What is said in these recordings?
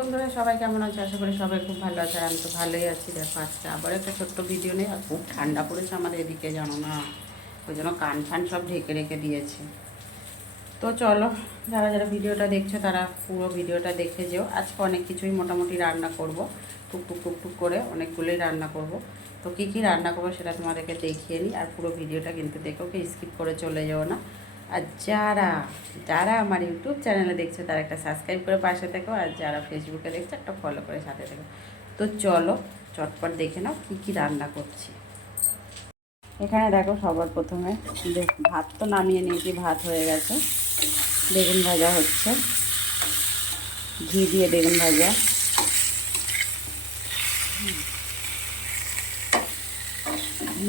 বন্ধুরা সবাই কেমন আছে? আশা করি সবাই খুব ভালো আছে। আর আমি তো ভালোই আছি। দেখো আজকে আবার একটা ছোট্ট ভিডিও নেই। আর খুব ঠান্ডা পড়েছে আমাদের এদিকে, জানো না, ওই জন্য কান ফান সব ঢেকে রেখে দিয়েছে। তো চলো, যারা যারা ভিডিওটা দেখছো তারা পুরো ভিডিওটা দেখে যেও। আজকে অনেক কিছুই মোটামুটি রান্না করব, টুকটুক টুকটুক করে অনেকগুলোই রান্না করব। তো কী কী রান্না করবো সেটা তোমাদেরকে দেখিয়ে নিই। আর পুরো ভিডিওটা কিন্তু দেখো, কি স্কিপ করে চলে যাও না। আর যারা যারা আমার ইউটিউব চ্যানেলে দেখছো তারা একটা সাবস্ক্রাইব করে পাশে থেকো, আর যারা ফেসবুকে দেখছো একটা ফলো করে সাথে থেকো। তো চলো চটপট দেখে নাও কী কী রান্না করছি। এখানে দেখো, সবার প্রথমে ভাত তো নামিয়ে নিয়েছি, ভাত হয়ে গেছে। বেগুন ভাজা হচ্ছে, ঘি দিয়ে বেগুন ভাজা।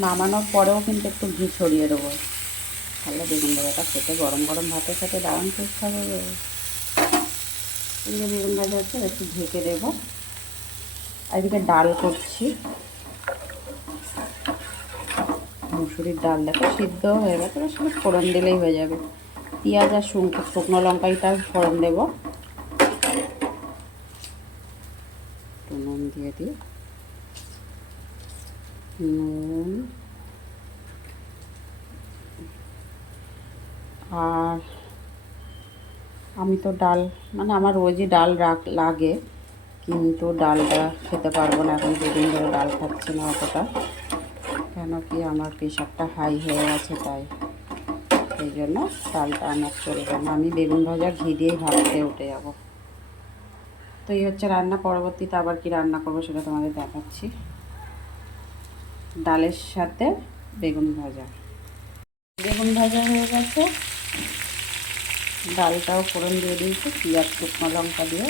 নামানোর পরেও কিন্তু একটু ঘি ছড়িয়ে দেবো, তাহলে বেগুন ভাজাটা খেতে গরম গরম ভাতের সাথে দারুণ টেস্ট হবে। এদিকে বেগুন ভাজা হচ্ছে, একটু ঢেকে দেবো। আর এদিকে ডাল করছি, মুসুরির ডাল। দেখো সিদ্ধ হয়ে গেছে, শুধু ফোড়ন দিলেই হয়ে যাবে। পেঁয়াজ আর শুকনো লঙ্কাটা ফোড়ন দেবো। একটু নুন দিয়ে দিই, নুন। আর আমি তো ডাল, মানে আমার রোজই ডাল লাগে, কিন্তু ডালটা খেতে পারবো না এখন, দুদিন ধরে ডাল খাচ্ছি না অতটা। কেন কি, আমার প্রেশারটা হাই হয়ে গেছে, তাই সেই জন্য ডালটা আমার চলবে না। আমি বেগুন ভাজা ঘি দিয়েই ভাত খেয়ে উঠে যাবো। তো এই হচ্ছে রান্না। পরবর্তীতে আবার কি রান্না করবো সেটা তোমাদের দেখাচ্ছি। ডালের সাথে বেগুন ভাজা, বেগুন ভাজা হয়ে গেছে। ডালটাও ফোড়ন দিয়ে দিয়েছি, পেঁয়াজ শুকনো লঙ্কা দিয়ে।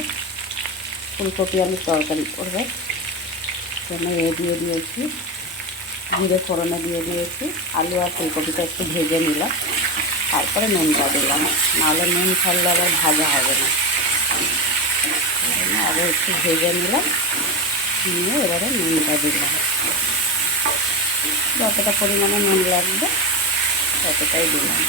ফুলকপি আলুর তরকারি করবে, জন্য দিয়ে দিয়েছি, জিরে ফোড়নে দিয়ে দিয়েছি। আলু আর ফুলকপিটা একটু ভেজে নিলাম, তারপরে নুনটা দিলাম, নাহলে নুন ছাড়লে আবার ভাজা হবে না। আবার একটু ভেজে নিলাম, নিয়ে এবারে নুনটা দিলাম। যতটা পরিমাণে নুন লাগবে ততটাই দিলাম।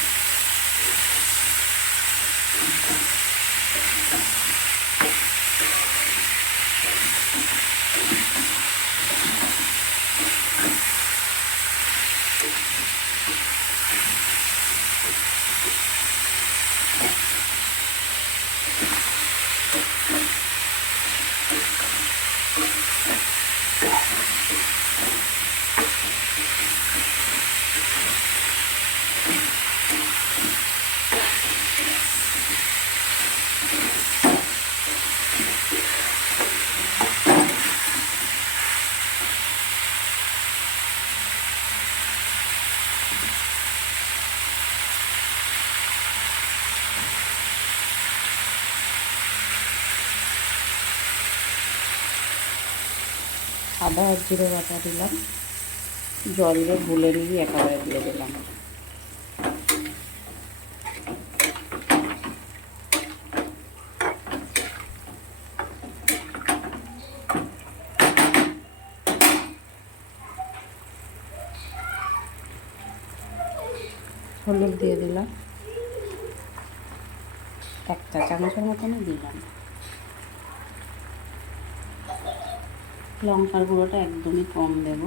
আদা আর জিরে বাটা দিলাম, জল দিয়ে গুলে নিয়ে একেবারে দিয়ে দিলাম। হলুদ দিয়ে দিলাম, 1 চা চামচের মতনই দিলাম। লঙ্কার গুঁড়োটা একদমই কম দেব,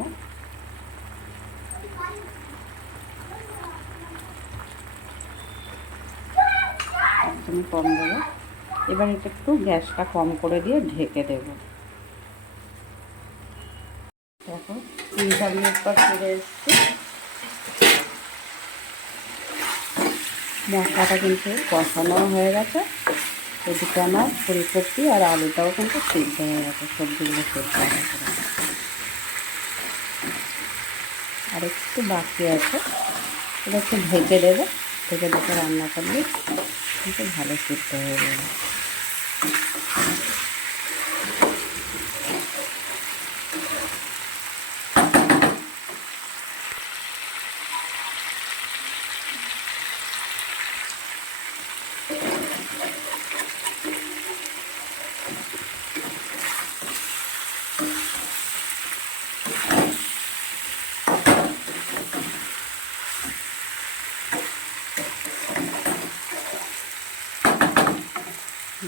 একদমই কম দেবো। এবার এটা একটু গ্যাসটা কম করে দিয়ে ঢেকে দেব। দেখো 3-4 মিনিট পর ফিরে এসেছি। মশলাটা কিন্তু কষানো হয়ে গেছে। এদিকে আমার ফুলকপি আর আলুটাও কিন্তু সিদ্ধ হয়ে গেছে, সবজিগুলো সিদ্ধ হয়ে গেছে। আর একটু বাকি আছে, এটা একটু ঢেকে দেবো। ঢেকে ঢেকে রান্না করলে কিন্তু ভালো সিদ্ধ হয়ে যাবে।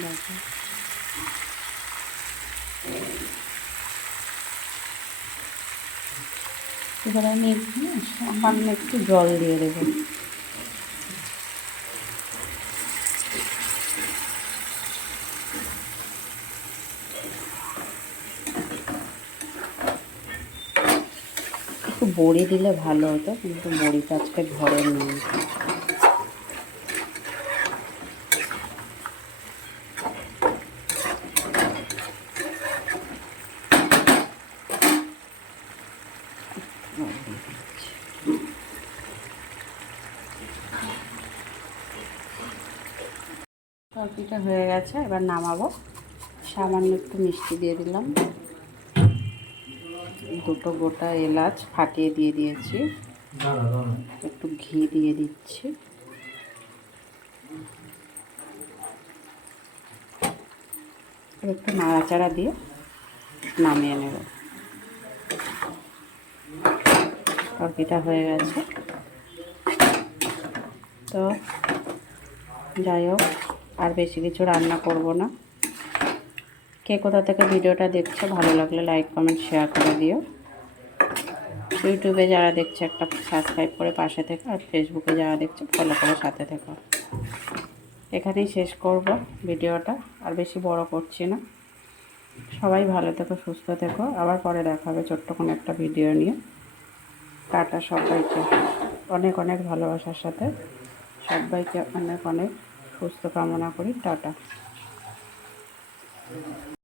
দেখো এবার আমি এখানে সামান্য একটু জল দিয়ে দেবো। একটু বড়ি দিলে ভালো হতো, কিন্তু বড়িটা আজকে ঘরে নেই। তরকারিটা হয়ে গেছে, এবার নামাবো। সামান্য একটু মিষ্টি দিয়ে দিলাম, দুটো গোটা এলাচ ফাটিয়ে দিয়ে দিয়েছি, একটু ঘি দিয়ে দিচ্ছি, একটু নাড়াচাড়া দিয়ে নামিয়ে নেব। তরকারিটা হয়ে গেছে। তো যাই হোক, আর বেশি কিছু রান্না করব না। কে কোথা থেকে ভিডিওটা দেখছো, ভালো লাগলে লাইক কমেন্ট শেয়ার করে দিও। ইউটিউবে যারা দেখছে একটা সাবস্ক্রাইব করে পাশে থেকো, আর ফেসবুকে যারা দেখছে ফলো করে সাথে থেকো। এখানেই শেষ করব ভিডিওটা, আর বেশি বড় করছি না। সবাই ভালো থেকো, সুস্থ থেকো, আবার পরে দেখা হবে ছোট্ট কোনো একটা ভিডিও নিয়ে। টাটা সবাইকে, অনেক অনেক ভালোবাসার সাথে সবাইকে অনেক অনেক সুস্থ কামনা করি। টাটা।